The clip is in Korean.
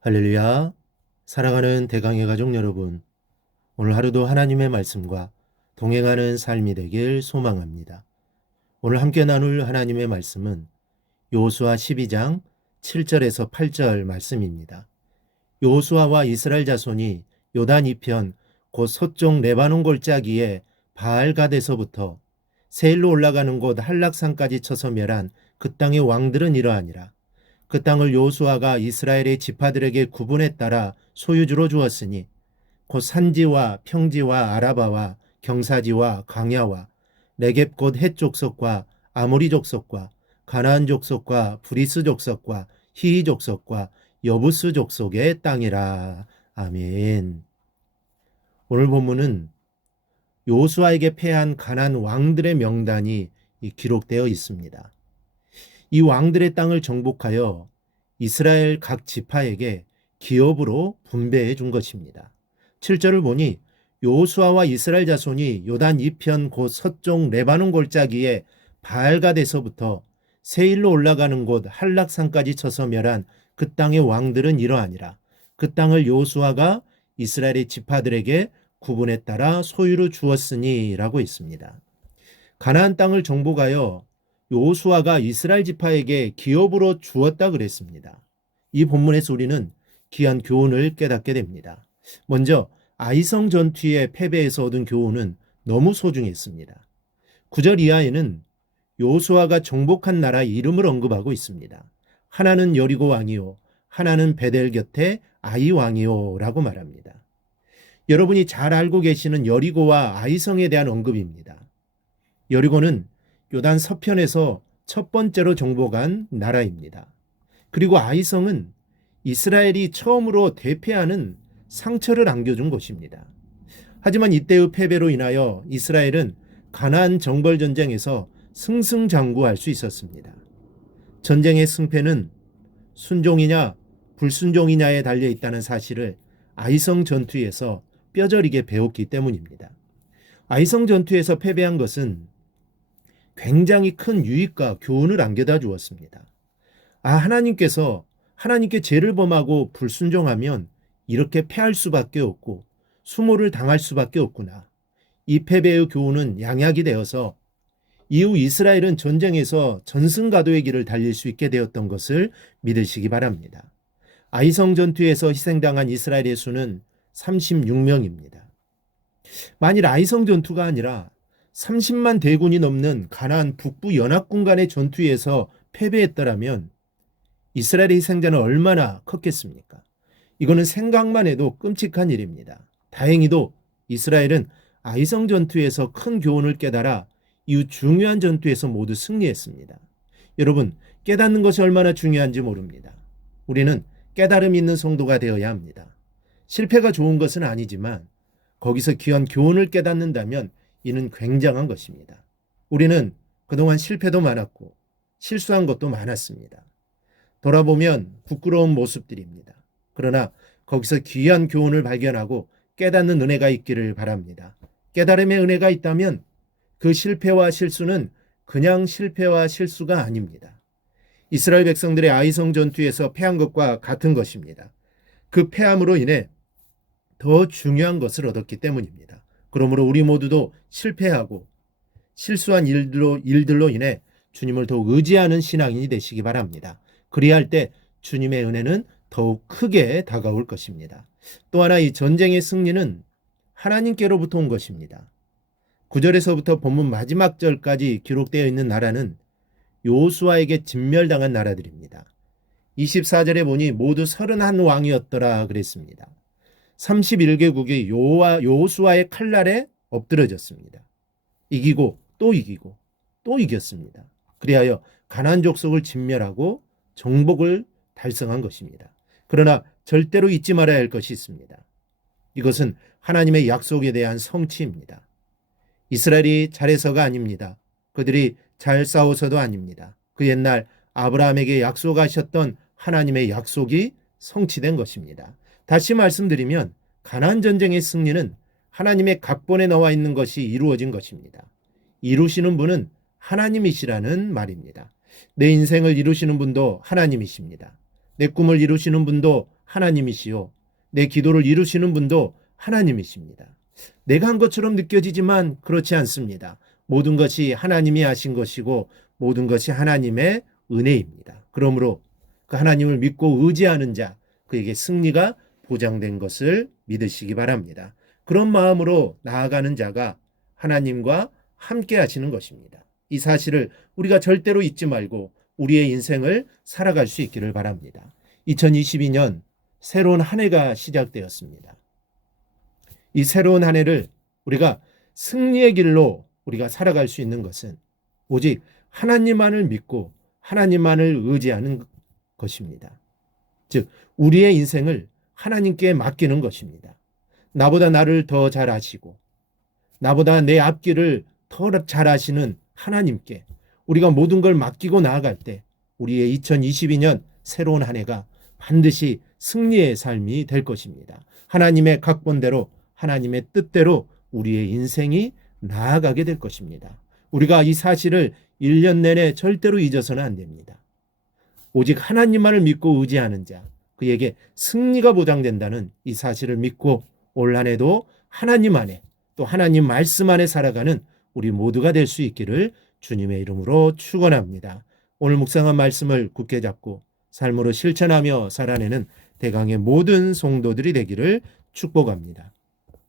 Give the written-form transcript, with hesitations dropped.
할렐루야. 사랑하는 대강의 가족 여러분, 오늘 하루도 하나님의 말씀과 동행하는 삶이 되길 소망합니다. 오늘 함께 나눌 하나님의 말씀은 여호수아 12장 7절에서 8절 말씀입니다. 여호수아와 이스라엘 자손이 요단 이편 곧 서쪽 레바논 골짜기에 바알갓에서부터 세일로 올라가는 곳 한락산까지 쳐서 멸한 그 땅의 왕들은 이러하니라. 그 땅을 여호수아가 이스라엘의 지파들에게 구분에 따라 소유주로 주었으니 곧 산지와 평지와 아라바와 경사지와 광야와 네겝 곧 헷 족속과 아모리 족속과 가나안 족속과 브리스 족속과 히히 족속과 여부스 족속의 땅이라. 아멘. 오늘 본문은 여호수아에게 패한 가나안 왕들의 명단이 기록되어 있습니다. 이 왕들의 땅을 정복하여 이스라엘 각 지파에게 기업으로 분배해 준 것입니다. 7절을 보니 여호수아와 이스라엘 자손이 요단 이편 곧 서쪽 레바논 골짜기에 바알갓에서부터 세일로 올라가는 곳 한락산까지 쳐서 멸한 그 땅의 왕들은 이러하니라. 그 땅을 여호수아가 이스라엘의 지파들에게 구분에 따라 소유로 주었으니 라고 있습니다. 가나안 땅을 정복하여 여호수아가 이스라엘 지파에게 기업으로 주었다 그랬습니다. 이 본문에서 우리는 귀한 교훈을 깨닫게 됩니다. 먼저 아이성 전투의 패배에서 얻은 교훈은 너무 소중했습니다. 9절 이하에는 여호수아가 정복한 나라의 이름을 언급하고 있습니다. 하나는 여리고 왕이요, 하나는 베델 곁에 아이 왕이요 라고 말합니다. 여러분이 잘 알고 계시는 여리고와 아이성에 대한 언급입니다. 여리고는 요단 서편에서 첫 번째로 정복한 나라입니다. 그리고 아이성은 이스라엘이 처음으로 대패하는 상처를 안겨준 곳입니다. 하지만 이때의 패배로 인하여 이스라엘은 가나안 정벌 전쟁에서 승승장구할 수 있었습니다. 전쟁의 승패는 순종이냐 불순종이냐에 달려 있다는 사실을 아이성 전투에서 뼈저리게 배웠기 때문입니다. 아이성 전투에서 패배한 것은 굉장히 큰 유익과 교훈을 안겨다 주었습니다. 하나님께 죄를 범하고 불순종하면 이렇게 패할 수밖에 없고 수모를 당할 수밖에 없구나. 이 패배의 교훈은 양약이 되어서 이후 이스라엘은 전쟁에서 전승가도의 길을 달릴 수 있게 되었던 것을 믿으시기 바랍니다. 아이성 전투에서 희생당한 이스라엘의 수는 36명입니다. 만일 아이성 전투가 아니라 30만 대군이 넘는 가나안 북부 연합군 간의 전투에서 패배했더라면 이스라엘의 희생자는 얼마나 컸겠습니까? 이거는 생각만 해도 끔찍한 일입니다. 다행히도 이스라엘은 아이성 전투에서 큰 교훈을 깨달아 이후 중요한 전투에서 모두 승리했습니다. 여러분, 깨닫는 것이 얼마나 중요한지 모릅니다. 우리는 깨달음 있는 성도가 되어야 합니다. 실패가 좋은 것은 아니지만 거기서 귀한 교훈을 깨닫는다면 이는 굉장한 것입니다. 우리는 그동안 실패도 많았고 실수한 것도 많았습니다. 돌아보면 부끄러운 모습들입니다. 그러나 거기서 귀한 교훈을 발견하고 깨닫는 은혜가 있기를 바랍니다. 깨달음의 은혜가 있다면 그 실패와 실수는 그냥 실패와 실수가 아닙니다. 이스라엘 백성들의 아이성 전투에서 패한 것과 같은 것입니다. 그 패함으로 인해 더 중요한 것을 얻었기 때문입니다. 그러므로 우리 모두도 실패하고 실수한 일들로 인해 주님을 더욱 의지하는 신앙인이 되시기 바랍니다. 그리할 때 주님의 은혜는 더욱 크게 다가올 것입니다. 또 하나 이 전쟁의 승리는 하나님께로부터 온 것입니다. 9절에서부터 본문 마지막 절까지 기록되어 있는 나라는 여호수아에게 진멸당한 나라들입니다. 24절에 보니 모두 31왕이었더라 그랬습니다. 31개국이 여호수아의 칼날에 엎드러졌습니다. 이기고 또 이기고 또 이겼습니다. 그리하여 가나안 족속을 진멸하고 정복을 달성한 것입니다. 그러나 절대로 잊지 말아야 할 것이 있습니다. 이것은 하나님의 약속에 대한 성취입니다. 이스라엘이 잘해서가 아닙니다. 그들이 잘 싸워서도 아닙니다. 그 옛날 아브라함에게 약속하셨던 하나님의 약속이 성취된 것입니다. 다시 말씀드리면 가나안 전쟁의 승리는 하나님의 각본에 나와 있는 것이 이루어진 것입니다. 이루시는 분은 하나님이시라는 말입니다. 내 인생을 이루시는 분도 하나님이십니다. 내 꿈을 이루시는 분도 하나님이시요. 내 기도를 이루시는 분도 하나님이십니다. 내가 한 것처럼 느껴지지만 그렇지 않습니다. 모든 것이 하나님이 하신 것이고 모든 것이 하나님의 은혜입니다. 그러므로 그 하나님을 믿고 의지하는 자, 그에게 승리가 보장된 것을 믿으시기 바랍니다. 그런 마음으로 나아가는 자가 하나님과 함께 하시는 것입니다. 이 사실을 우리가 절대로 잊지 말고 우리의 인생을 살아갈 수 있기를 바랍니다. 2022년 새로운 한 해가 시작되었습니다. 이 새로운 한 해를 우리가 승리의 길로 우리가 살아갈 수 있는 것은 오직 하나님만을 믿고 하나님만을 의지하는 것입니다. 즉 우리의 인생을 하나님께 맡기는 것입니다. 나보다 나를 더 잘 아시고 나보다 내 앞길을 더 잘 아시는 하나님께 우리가 모든 걸 맡기고 나아갈 때 우리의 2022년 새로운 한 해가 반드시 승리의 삶이 될 것입니다. 하나님의 각본대로 하나님의 뜻대로 우리의 인생이 나아가게 될 것입니다. 우리가 이 사실을 1년 내내 절대로 잊어서는 안 됩니다. 오직 하나님만을 믿고 의지하는 자, 그에게 승리가 보장된다는 이 사실을 믿고 올 한 해도 하나님 안에 또 하나님 말씀 안에 살아가는 우리 모두가 될 수 있기를 주님의 이름으로 축원합니다. 오늘 묵상한 말씀을 굳게 잡고 삶으로 실천하며 살아내는 대강의 모든 성도들이 되기를 축복합니다.